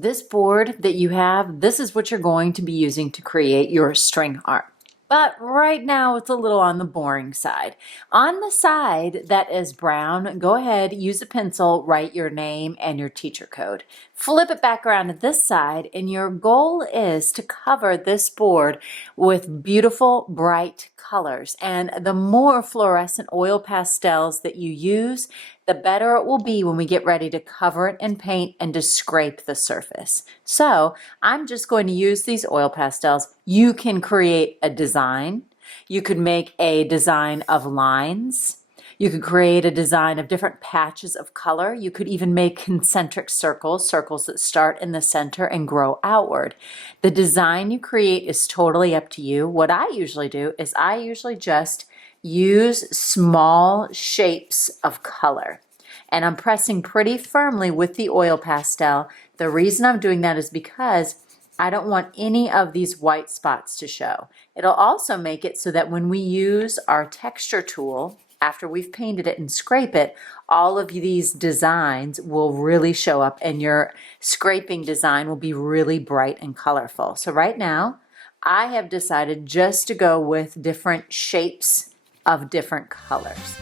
This board that you have, this is what you're going to be using to create your string art. But right now it's a little on the boring side. On the side that is brown, go ahead, use a pencil, write your name and your teacher code. Flip it back around to this side, and your goal is to cover this board with beautiful, bright colors. And the more fluorescent oil pastels that you use, the better it will be when we get ready to cover it in paint and to scrape the surface. So I'm just going to use these oil pastels. You can create a design. You could make a design of lines. You could create a design of different patches of color. You could even make concentric circles, circles that start in the center and grow outward. The design you create is totally up to you. What I usually do is I usually just use small shapes of color. And I'm pressing pretty firmly with the oil pastel. The reason I'm doing that is because I don't want any of these white spots to show. It'll also make it so that when we use our texture tool, after we've painted it and scrape it, all of these designs will really show up, and your scraping design will be really bright and colorful. So right now, I have decided just to go with different shapes of different colors.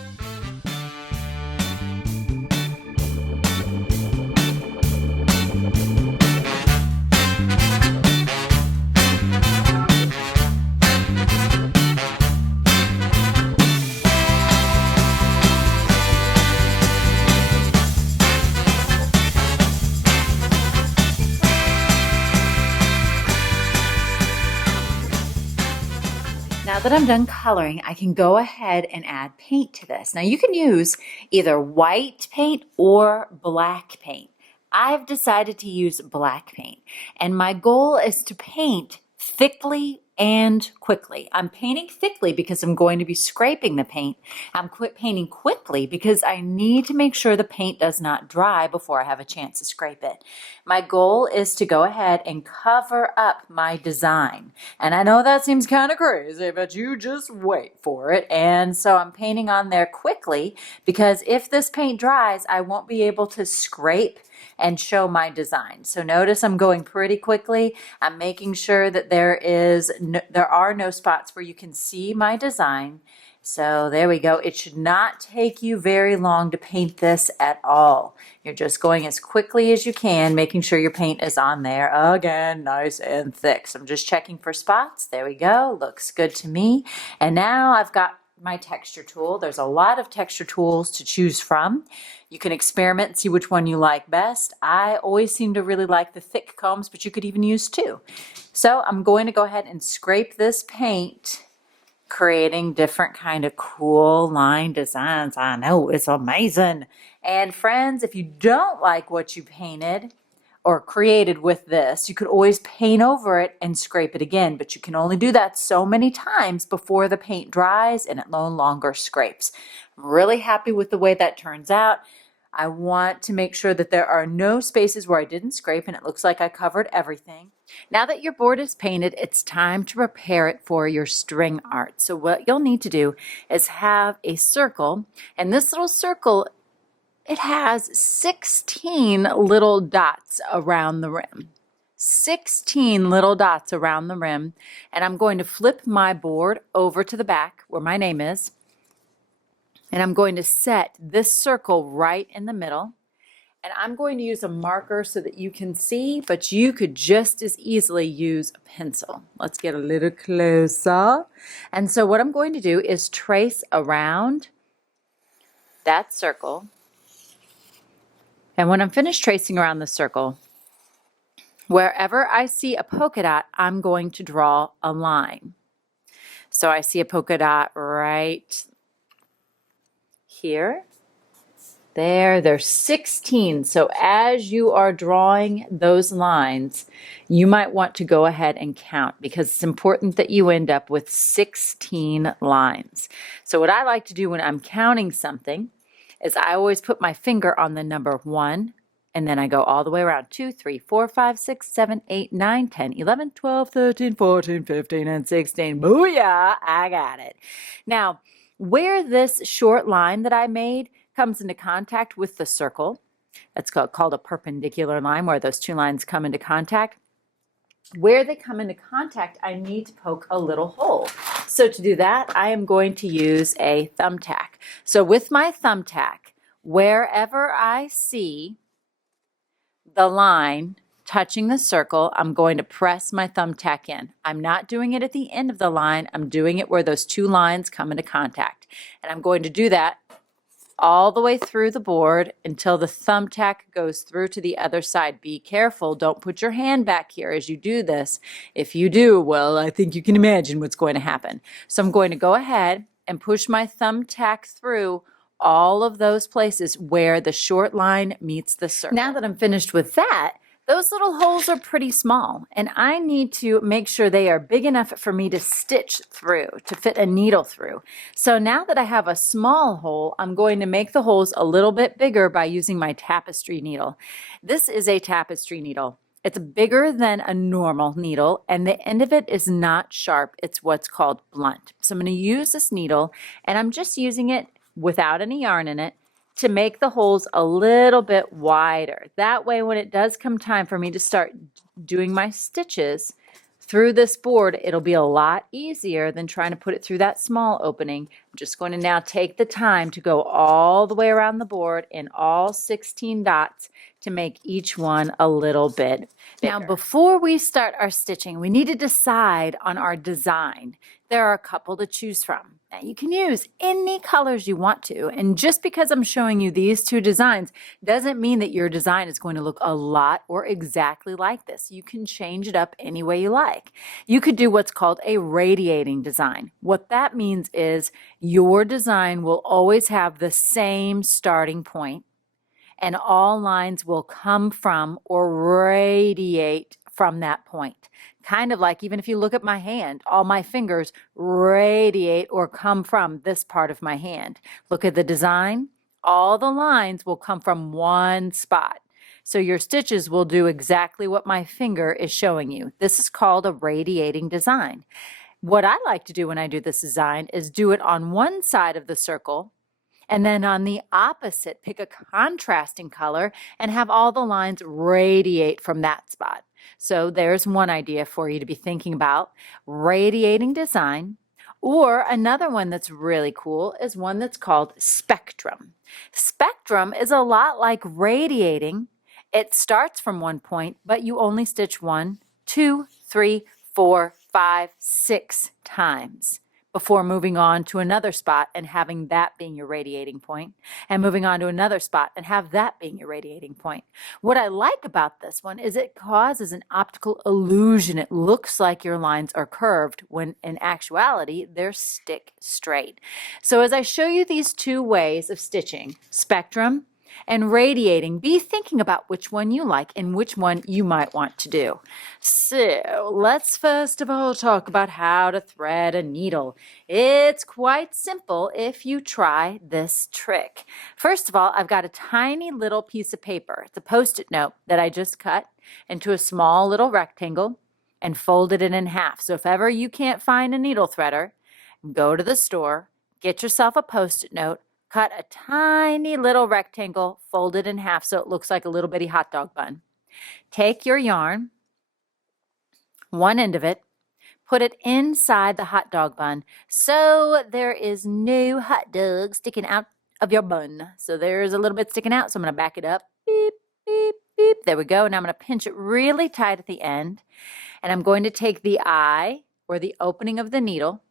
Now that I'm done coloring, I can go ahead and add paint to this. Now you can use either white paint or black paint. I've decided to use black paint, and my goal is to paint thickly and quickly. I'm painting thickly because I'm going to be scraping the paint. I'm painting quickly because I need to make sure the paint does not dry before I have a chance to scrape it. My goal is to go ahead and cover up my design. And I know that seems kind of crazy, but you just wait for it. And so I'm painting on there quickly because if this paint dries, I won't be able to scrape and show my design. So notice I'm going pretty quickly. I'm making sure that there are no spots where you can see my design. So there we go. It should not take you very long to paint this at all. You're just going as quickly as you can, making sure your paint is on there. Again, nice and thick. So I'm just checking for spots. There we go. Looks good to me. And now I've got my texture tool. There's a lot of texture tools to choose from. You can experiment and see which one you like best. I always seem to really like the thick combs, but you could even use two. So I'm going to go ahead and scrape this paint, creating different kind of cool line designs. I know, it's amazing. And friends, if you don't like what you painted or created with this, you could always paint over it and scrape it again, but you can only do that so many times before the paint dries and it no longer scrapes. I'm really happy with the way that turns out. I want to make sure that there are no spaces where I didn't scrape, and it looks like I covered everything. Now that your board is painted, it's time to prepare it for your string art. So what you'll need to do is have a circle, and this little circle, it has 16 little dots around the rim. 16 little dots around the rim, and I'm going to flip my board over to the back where my name is, and I'm going to set this circle right in the middle, and I'm going to use a marker so that you can see, but you could just as easily use a pencil. Let's get a little closer. And so what I'm going to do is trace around that circle. And when I'm finished tracing around the circle, wherever I see a polka dot, I'm going to draw a line. So I see a polka dot right here. There's 16. So as you are drawing those lines, you might want to go ahead and count, because it's important that you end up with 16 lines. So what I like to do when I'm counting something is I always put my finger on the number 1, and then I go all the way around. 2, 3, 4, 5, 6, 7, 8, 9, 10, 11, 12, 13, 14, 15, and 16. Booyah, I got it. Now, where this short line that I made comes into contact with the circle, That's called a perpendicular line, where those two lines come into contact. Where they come into contact, I need to poke a little hole. So to do that, I am going to use a thumbtack. So with my thumbtack, wherever I see the line touching the circle, I'm going to press my thumbtack in. I'm not doing it at the end of the line. I'm doing it where those two lines come into contact. And I'm going to do that all the way through the board until the thumbtack goes through to the other side. Be careful. Don't put your hand back here as you do this. If you do, well, I think you can imagine what's going to happen. So I'm going to go ahead and push my thumbtack through all of those places where the short line meets the circle. Now that I'm finished with that, those little holes are pretty small, and I need to make sure they are big enough for me to stitch through, to fit a needle through. So now that I have a small hole, I'm going to make the holes a little bit bigger by using my tapestry needle. This is a tapestry needle. It's bigger than a normal needle, and the end of it is not sharp. It's what's called blunt. So I'm going to use this needle, and I'm just using it without any yarn in it to make the holes a little bit wider. That way, when it does come time for me to start doing my stitches through this board, it'll be a lot easier than trying to put it through that small opening. I'm just going to now take the time to go all the way around the board in all 16 dots to make each one a little bit bigger. Now, before we start our stitching, we need to decide on our design. There are a couple to choose from. Now, you can use any colors you want to, and just because I'm showing you these two designs doesn't mean that your design is going to look a lot or exactly like this. You can change it up any way you like. You could do what's called a radiating design. What that means is your design will always have the same starting point, and all lines will come from or radiate from that point. Kind of like, even if you look at my hand, all my fingers radiate or come from this part of my hand. Look at the design. All the lines will come from one spot. So your stitches will do exactly what my finger is showing you. This is called a radiating design. What I like to do when I do this design is do it on one side of the circle, and then on the opposite, pick a contrasting color and have all the lines radiate from that spot. So there's one idea for you to be thinking about, radiating design. Or another one that's really cool is one that's called spectrum. Spectrum is a lot like radiating. It starts from one point, but you only stitch 1, 2, 3, 4, 5, 6 times before moving on to another spot and having that being your radiating point, and moving on to another spot and have that being your radiating point. What I like about this one is it causes an optical illusion. It looks like your lines are curved when in actuality they're stick straight. So as I show you these two ways of stitching, spectrum and radiating, be thinking about which one you like and which one you might want to do. So let's first of all talk about how to thread a needle. It's quite simple if you try this trick. First of all, I've got a tiny little piece of paper. It's a Post-it note that I just cut into a small little rectangle and folded it in half. So if ever you can't find a needle threader, go to the store, get yourself a Post-it note, cut a tiny little rectangle, fold it in half so it looks like a little bitty hot dog bun. Take your yarn, one end of it, put it inside the hot dog bun so there is no hot dog sticking out of your bun. So there's a little bit sticking out, so I'm going to back it up. Beep, beep, beep. There we go. Now I'm going to pinch it really tight at the end, and I'm going to take the eye or the opening of the needle,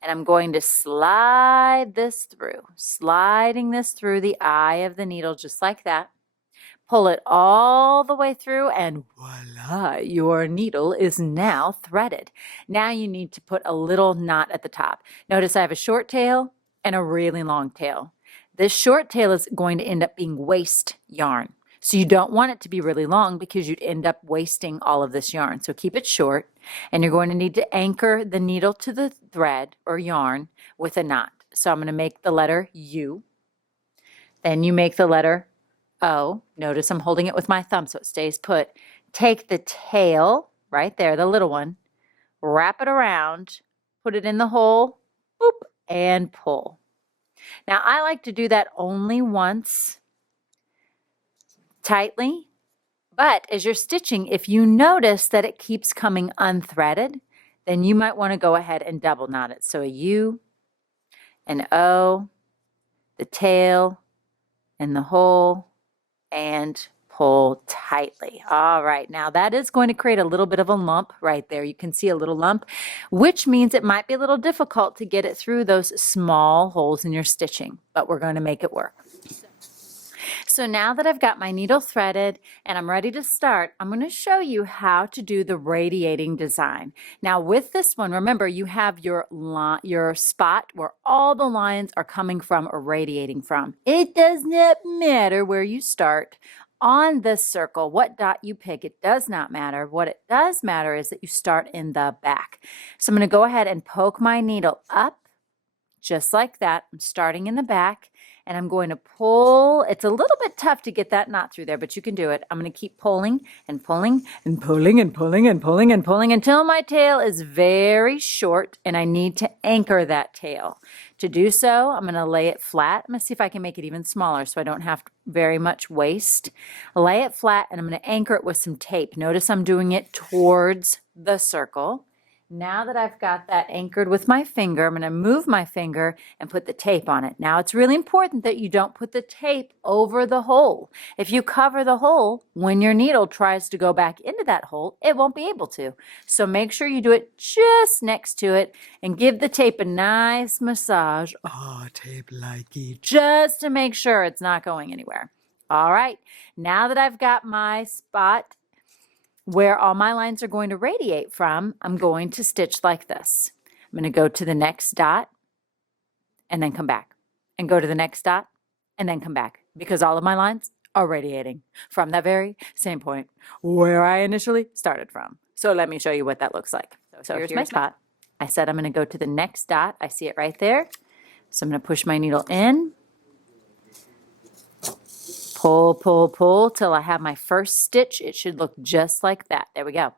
and I'm going to slide this through, sliding this through the eye of the needle just like that. Pull it all the way through, and voila, your needle is now threaded. Now you need to put a little knot at the top. Notice I have a short tail and a really long tail. This short tail is going to end up being waste yarn. So you don't want it to be really long because you'd end up wasting all of this yarn. So keep it short, and you're going to need to anchor the needle to the thread or yarn with a knot. So I'm going to make the letter U. Then you make the letter O. Notice I'm holding it with my thumb so it stays put. Take the tail, right there, the little one, wrap it around, put it in the hole, boop, and pull. Now I like to do that only once tightly. But as you're stitching, if you notice that it keeps coming unthreaded, then you might want to go ahead and double knot it. So a U, an O, the tail, and the hole, and pull tightly. All right, now that is going to create a little bit of a lump right there. You can see a little lump, which means it might be a little difficult to get it through those small holes in your stitching, but we're going to make it work. So now that I've got my needle threaded and I'm ready to start, I'm going to show you how to do the radiating design. Now with this one, remember you have your spot where all the lines are coming from or radiating from. It does not matter where you start on this circle, what dot you pick, it does not matter. What it does matter is that you start in the back. So I'm going to go ahead and poke my needle up just like that. I'm starting in the back. And I'm going to pull. It's a little bit tough to get that knot through there, but you can do it. I'm going to keep pulling and pulling and pulling and pulling and pulling and pulling until my tail is very short and I need to anchor that tail. To do so, I'm going to lay it flat. I'm going to see if I can make it even smaller so I don't have very much waste. Lay it flat and I'm going to anchor it with some tape. Notice I'm doing it towards the circle. Now that I've got that anchored with my finger, I'm going to move my finger and put the tape on it. Now it's really important that you don't put the tape over the hole. If you cover the hole, when your needle tries to go back into that hole, it won't be able to. So make sure you do it just next to it and give the tape a nice massage. Oh, tape likey. Just to make sure it's not going anywhere. All right, now that I've got my spot where all my lines are going to radiate from, I'm going to stitch like this. I'm going to go to the next dot and then come back and go to the next dot and then come back because all of my lines are radiating from that very same point where I initially started from. So let me show you what that looks like. So here's my spot. I said I'm going to go to the next dot. I see it right there. So I'm going to push my needle in. Pull, pull, pull till I have my first stitch. It should look just like that. There we go.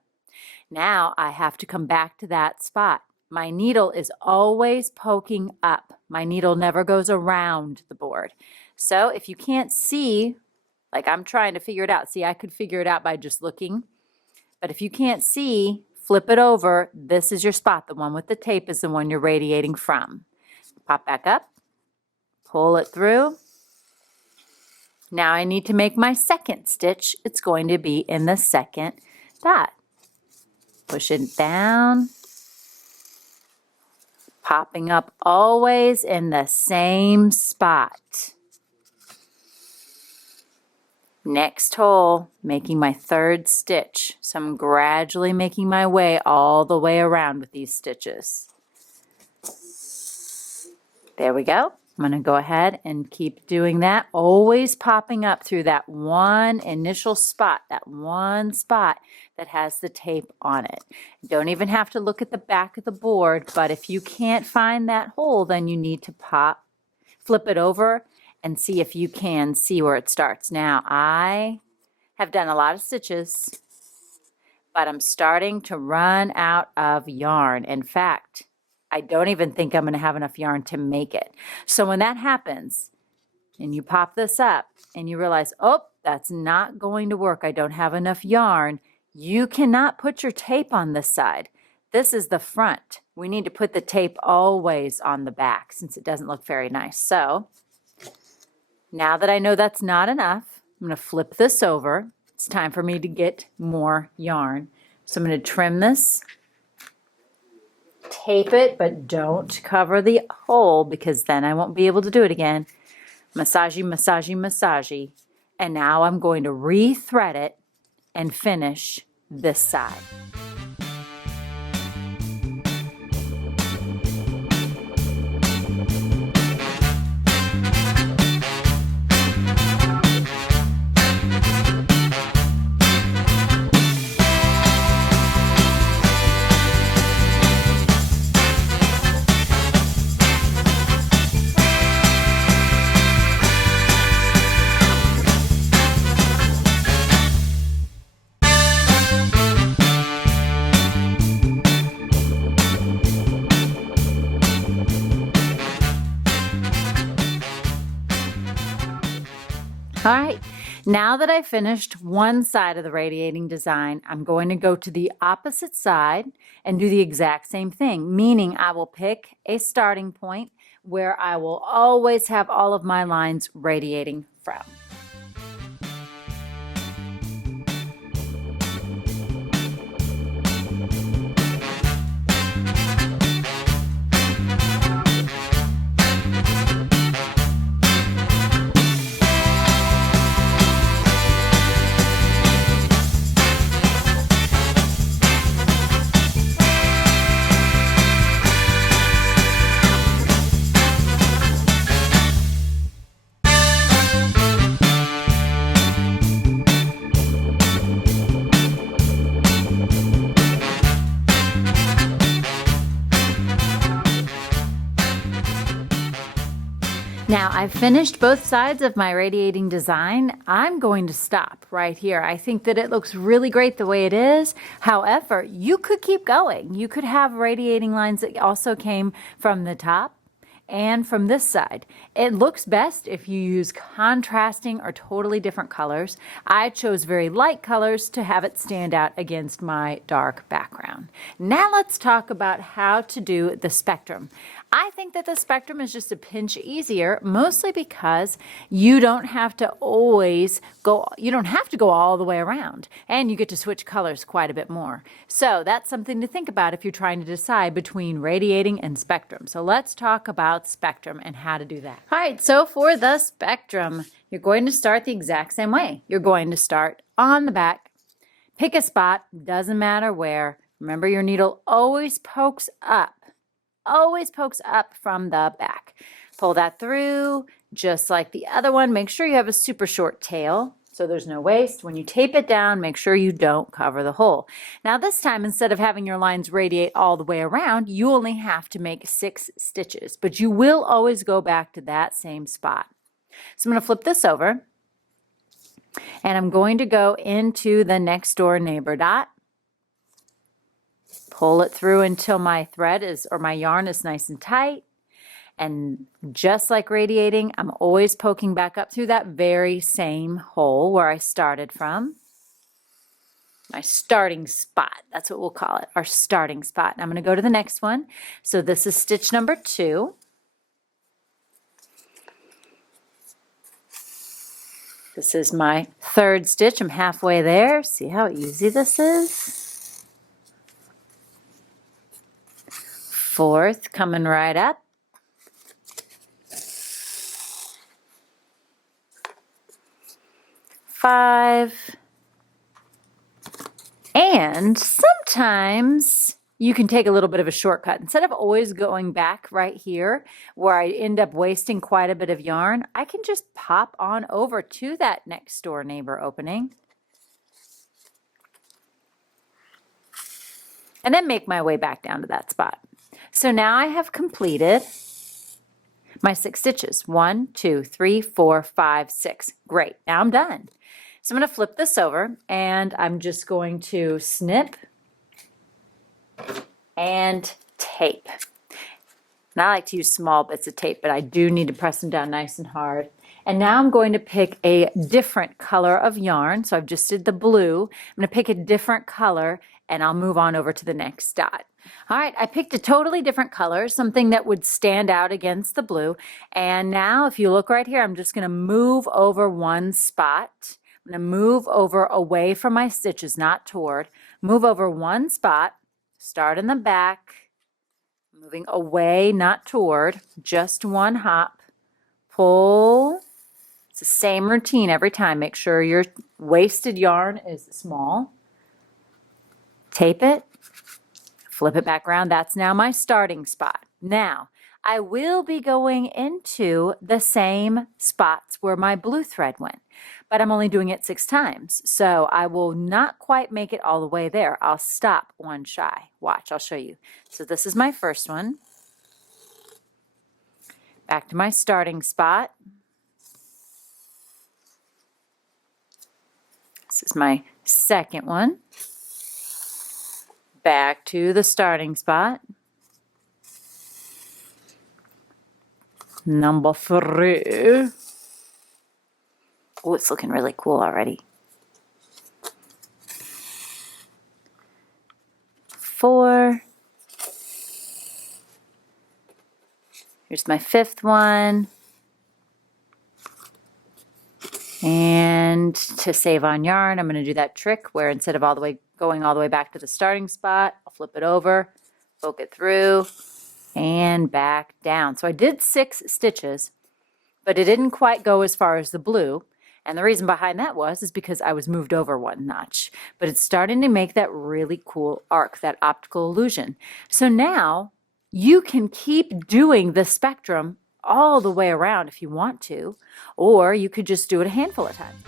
Now I have to come back to that spot. My needle is always poking up. My needle never goes around the board. So if you can't see, like I'm trying to figure it out. See, I could figure it out by just looking. But if you can't see, flip it over. This is your spot. The one with the tape is the one you're radiating from. Pop back up. Pull it through. Now I need to make my second stitch. It's going to be in the second dot. Push it down. Popping up always in the same spot. Next hole, making my third stitch. So I'm gradually making my way all the way around with these stitches. There we go. I'm going to go ahead and keep doing that, always popping up through that one initial spot, that one spot that has the tape on it. You don't even have to look at the back of the board, but if you can't find that hole, then you need to flip it over and see if you can see where it starts. Now, I have done a lot of stitches, but I'm starting to run out of yarn. In fact, I don't even think I'm going to have enough yarn to make it. So when that happens and you pop this up and you realize, oh, that's not going to work, I don't have enough yarn, you cannot put your tape on this side. This is the front. We need to put the tape always on the back since it doesn't look very nice. So now that I know that's not enough, I'm going to flip this over. It's time for me to get more yarn. So I'm going to trim this. Tape it, but don't cover the hole because then I won't be able to do it again. Massagey, massagey, massagey. And now I'm going to re-thread it and finish this side. All right, Now that I finished one side of the radiating design, I'm going to go to the opposite side and do the exact same thing, meaning I will pick a starting point where I will always have all of my lines radiating from. Now I've finished both sides of my radiating design. I'm going to stop right here. I think that it looks really great the way it is. However, you could keep going. You could have radiating lines that also came from the top and from this side. It looks best if you use contrasting or totally different colors. I chose very light colors to have it stand out against my dark background. Now let's talk about how to do the spectrum. I think that the spectrum is just a pinch easier, mostly because you don't have to go all the way around, and you get to switch colors quite a bit more. So that's something to think about if you're trying to decide between radiating and spectrum. So let's talk about spectrum and how to do that. All right, so for the spectrum, you're going to start the exact same way. You're going to start on the back, pick a spot, doesn't matter where. Remember, your needle always pokes up from the back. Pull that through just like the other one. Make sure you have a super short tail so there's no waste. When you tape it down, make sure you don't cover the hole. Now this time, instead of having your lines radiate all the way around, you only have to make 6 stitches, but you will always go back to that same spot. So I'm going to flip this over, and I'm going to go into the next door neighbor dot. Pull it through until my thread or my yarn is nice and tight. And just like radiating, I'm always poking back up through that very same hole where I started from. My starting spot, that's what we'll call it, our starting spot. And I'm going to go to the next one. So this is stitch number 2. This is my 3rd stitch. I'm halfway there. See how easy this is? 4th, coming right up. 5. And sometimes you can take a little bit of a shortcut. Instead of always going back right here where I end up wasting quite a bit of yarn, I can just pop on over to that next door neighbor opening and then make my way back down to that spot. So now I have completed my 6 stitches. 1, 2, 3, 4, 5, 6. Great. Now I'm done. So I'm going to flip this over, and I'm just going to snip and tape. And I like to use small bits of tape, but I do need to press them down nice and hard. And now I'm going to pick a different color of yarn. So I've just did the blue. I'm going to pick a different color, and I'll move on over to the next dot. All right, I picked a totally different color, something that would stand out against the blue. And now if you look right here, I'm just going to move over one spot. I'm going to move over away from my stitches, not toward. Move over one spot, start in the back, moving away, not toward, just one hop, pull. It's the same routine every time. Make sure your wasted yarn is small. Tape it, flip it back around. That's now my starting spot. Now, I will be going into the same spots where my blue thread went, but I'm only doing it 6 times. So I will not quite make it all the way there. I'll stop one shy. Watch, I'll show you. So this is my first one. Back to my starting spot. This is my second one. Back to the starting spot. Number 3. Oh, it's looking really cool already. 4. Here's my 5th one. And to save on yarn, I'm going to do that trick where instead of going all the way back to the starting spot, I'll flip it over, poke it through, and back down. So I did 6 stitches, but it didn't quite go as far as the blue. And the reason behind that is because I was moved over 1 notch. But it's starting to make that really cool arc, that optical illusion. So now you can keep doing the spectrum all the way around if you want to, or you could just do it a handful of times.